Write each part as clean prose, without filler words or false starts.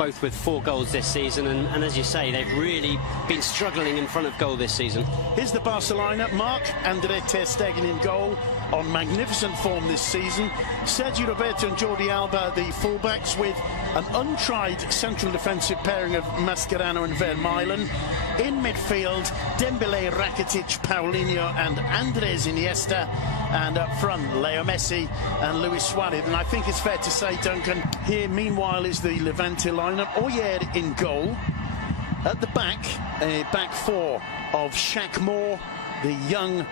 both with 4 goals this season, and as you say, they've really been struggling in front of goal this season. Here's the Barcelona. Marc-André ter Stegen in goal, on magnificent form this season. Sergi Roberto and Jordi Alba, the fullbacks, with an untried central defensive pairing of Mascherano and Vermaelen. In midfield, Dembélé, Rakitic, Paulinho and Andres Iniesta. And up front, Leo Messi and Luis Suarez. And I think it's fair to say, Duncan, here meanwhile is the Levante lineup. Oyer in goal. At the back, a back four of Shaq Moore, the young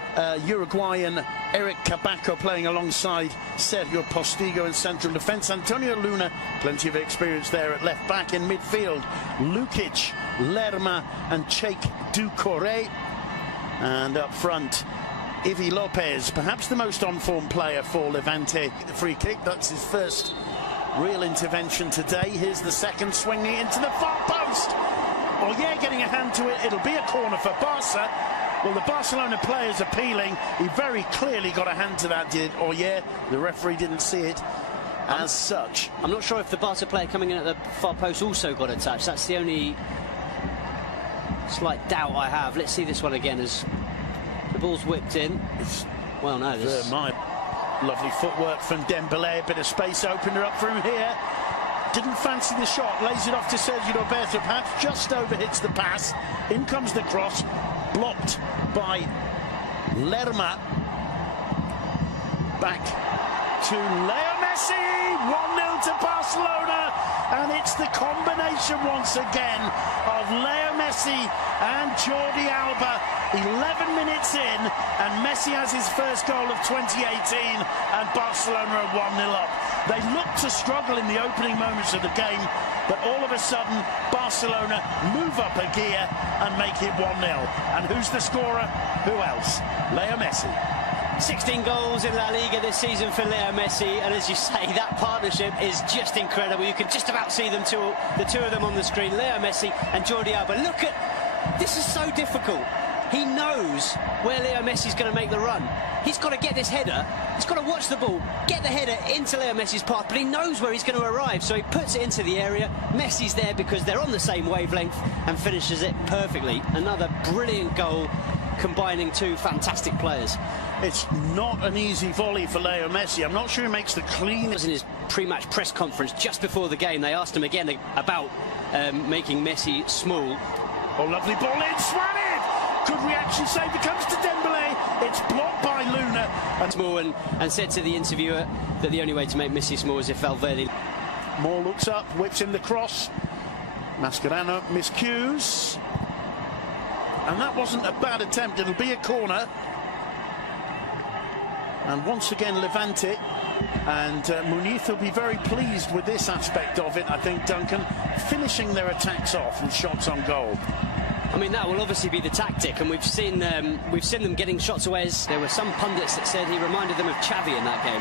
Uruguayan Eric Cabaco playing alongside Sergio Postigo in central defence. Antonio Luna, plenty of experience there at left back. In midfield, Lukic, Lerma and Cheikh Doucouré. And up front, Ivi Lopez, perhaps the most on-form player for Levante. The free kick, that's his first real intervention today. Here's the second, swinging into the far post. Oyer getting a hand to it. It'll be a corner for Barca. Well, the Barcelona player's appealing. He very clearly got a hand to that, did Oyer. The referee didn't see it as such. I'm not sure if the Barca player coming in at the far post also got a touch. That's the only slight doubt I have. Let's see this one again as the ball's whipped in. Well, no, this... Lovely footwork from Dembélé. A bit of space opener up from here. Didn't fancy the shot. Lays it off to Sergi Roberto. Perhaps just overhits the pass. In comes the cross. Blocked by Lerma. Back to Leo Messi. 1-0 to Barcelona. And it's the combination once again of Leo Messi and Jordi Alba. 11 minutes in, and Messi has his first goal of 2018, and Barcelona are 1-0 up. They looked to struggle in the opening moments of the game, but all of a sudden, Barcelona move up a gear and make it 1-0. And who's the scorer? Who else? Leo Messi. 16 goals in La Liga this season for Leo Messi, and as you say, that partnership is just incredible. You can just about see them the two of them on the screen, Leo Messi and Jordi Alba. Look at, this is so difficult. He knows where Leo Messi's going to make the run. He's got to get this header. He's got to watch the ball, get the header into Leo Messi's path, but he knows where he's going to arrive, so he puts it into the area. Messi's there because they're on the same wavelength and finishes it perfectly. Another brilliant goal combining two fantastic players. It's not an easy volley for Leo Messi. I'm not sure he makes the clean. In his pre-match press conference just before the game, they asked him again about making Messi small. Oh, lovely ball in, Suarez! Good reaction save, it comes to Dembélé. It's blocked by Luna. Small and said to the interviewer that the only way to make Messi small is if Valverde. Moore looks up, whips in the cross. Mascherano miscues. And that wasn't a bad attempt. It'll be a corner. And once again, Levante. And Muniz will be very pleased with this aspect of it, I think, Duncan. Finishing their attacks off with shots on goal. I mean, that will obviously be the tactic, and we've seen them getting shots away. There were some pundits that said he reminded them of Xavi in that game.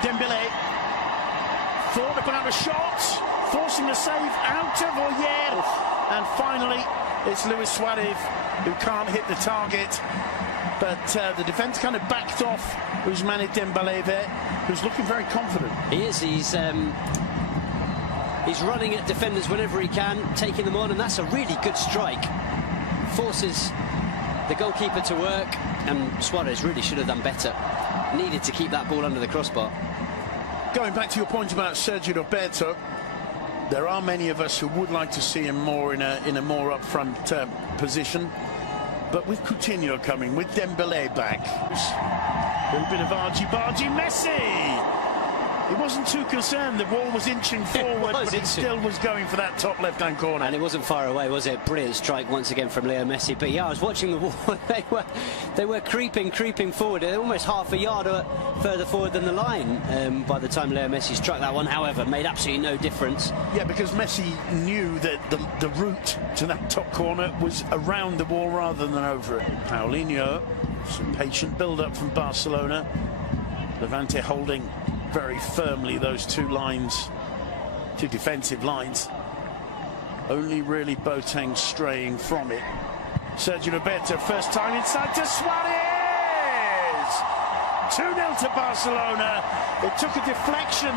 Dembélé thought they could have a shot, forcing a save out of Oyer. And finally, it's Luis Suarez who can't hit the target. But the defence kind of backed off Ousmane Dembélé there, who's looking very confident. He is. He's running at defenders whenever he can, taking them on, and that's a really good strike. Forces the goalkeeper to work, and Suarez really should have done better. Needed to keep that ball under the crossbar. Going back to your point about Sergi Roberto, there are many of us who would like to see him more in a more up-front position. But with Coutinho coming, with Dembélé back, a little bit of argy-bargy. Messi! He wasn't too concerned. The ball was inching forward, but it still was going for that top left-hand corner. And it wasn't far away, was it? Brilliant strike once again from Leo Messi. But yeah, I was watching the ball. They were creeping forward. They're almost half a yard further forward than the line by the time Leo Messi struck that one. However, made absolutely no difference. Yeah, because Messi knew that the route to that top corner was around the ball rather than over it. Paulinho, some patient build-up from Barcelona. Levante holding very firmly those two defensive lines. Only really Boateng straying from it. Sergi Roberto, first time inside to Suarez! 2-0 to Barcelona. It took a deflection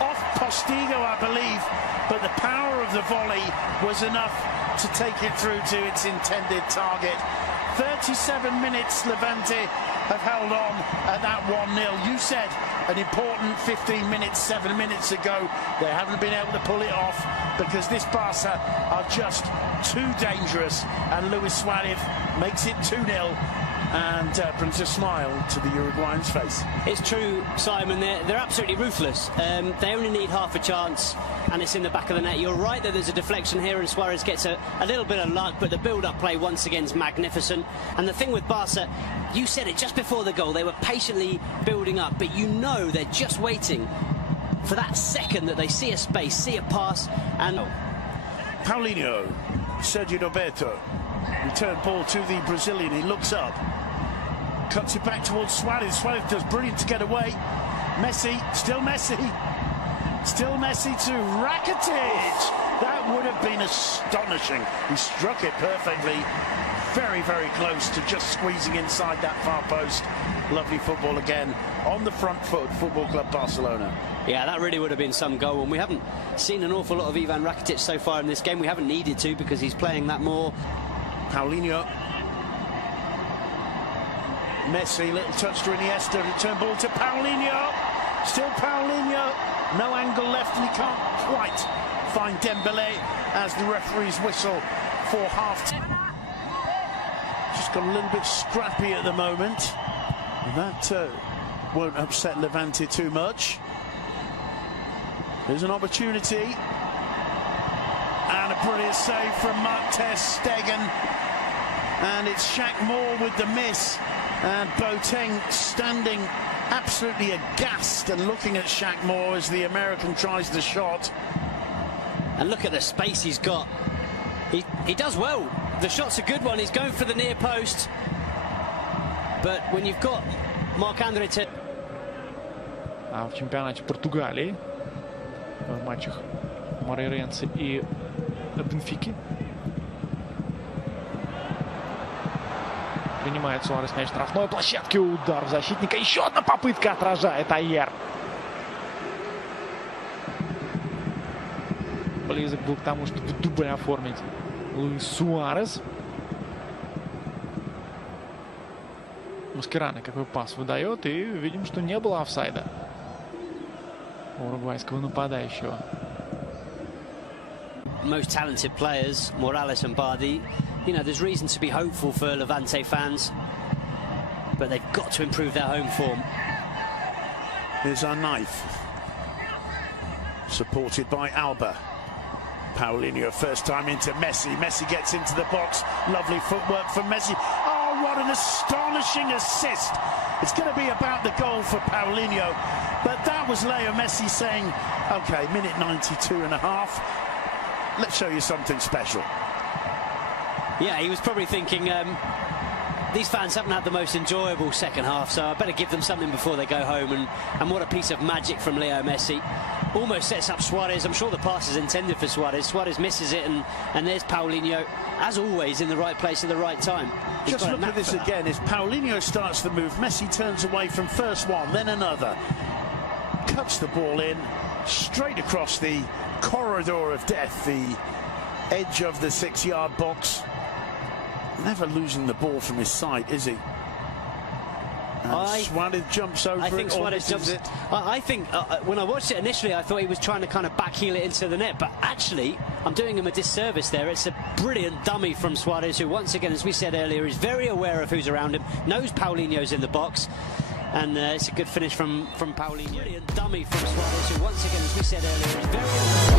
off Postigo, I believe, but the power of the volley was enough to take it through to its intended target. 37 minutes Levante have held on at that 1-0. You said an important 15 minutes, 7 minutes ago. They haven't been able to pull it off because this Barca are just too dangerous. And Luis Suarez makes it 2-0 and brings a smile to the Uruguayan's face. It's true, Simon. They're absolutely ruthless. They only need half a chance, and it's in the back of the net. You're right that there's a deflection here, and Suarez gets a little bit of luck, but the build-up play once again is magnificent. And the thing with Barca, you said it just before the goal, they were patiently building up, but you know they're just waiting for that second that they see a space, see a pass, and... Paulinho, Sergio Roberto, return ball to the Brazilian. He looks up, cuts it back towards Suarez. Suarez does brilliant to get away. Messi, still Messi to Rakitic. That would have been astonishing. He struck it perfectly. Very, very close to just squeezing inside that far post. Lovely football again on the front foot, Football Club Barcelona. Yeah, that really would have been some goal, and we haven't seen an awful lot of Ivan Rakitic so far in this game. We haven't needed to because he's playing that more. Paulinho. Messi, little touch to Iniesta, return ball to Paulinho. Still Paulinho. No angle left, and he can't quite find Dembele as the referee's whistle for half-time. Just got a little bit scrappy at the moment. That won't upset Levante too much. There's an opportunity. And a brilliant save from Mark ter Stegen. And it's Shaq Moore with the miss. And Boateng standing absolutely aghast and looking at Shaq Moore as the American tries the shot. And look at the space he's got. He does well. The shot's a good one. He's going for the near post. But when you've got Marc-André ter... А в чемпионате Португалии в матчах Морейренse и Бенфики принимает Суарес мяч штрафной площадке, удар в защитника, еще одна попытка, отражает Айер. Близок был к тому, чтобы дубль оформить Луис Суарес. Маскерано какой пас выдает, и видим, что не было офсайда у уругвайского нападающего. Most talented players, Morales and Bardi. You know, there's reason to be hopeful for Levante fans, but they've got to improve their home form. Here's our knife, supported by Alba. Paulinho first time into Messi. Messi gets into the box. Lovely footwork from Messi. Oh, what an astonishing assist. It's going to be about the goal for Paulinho. But that was Leo Messi saying, OK, minute 92 and a half. Let's show you something special. Yeah, he was probably thinking, these fans haven't had the most enjoyable second half, so I better give them something before they go home. And what a piece of magic from Leo Messi. Almost sets up Suarez. I'm sure the pass is intended for Suarez. Suarez misses it, and there's Paulinho, as always, in the right place at the right time. Just look at this again. As Paulinho starts the move, Messi turns away from first one, then another. Cuts the ball in, straight across the corridor of death, the edge of the 6-yard box. Never losing the ball from his side, is he? Suarez jumps over. I think Suarez jumps it. I think when I watched it initially, I thought he was trying to kind of backheel it into the net, but actually, I'm doing him a disservice there. It's a brilliant dummy from Suarez, who once again, as we said earlier, is very aware of who's around him, knows Paulinho's in the box, and it's a good finish from Paulinho. Brilliant dummy from Suarez, who once again, as we said earlier, is very aware.